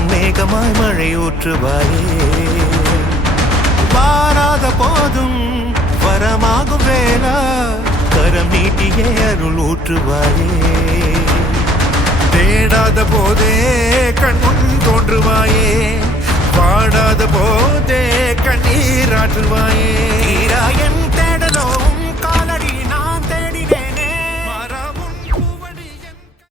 வான்மேகமாய் மழை ஊற்றுவாயே. வாராத போதும் வரமாகும் வேளா கரம் நீட்டியே அருள் ஊற்றுவாயே. தேடாத போதே கண்முன் தோன்றுவாயே, வாடாத போதே கண்ணீராற்றுவாயே. தீராயன் தேடலோ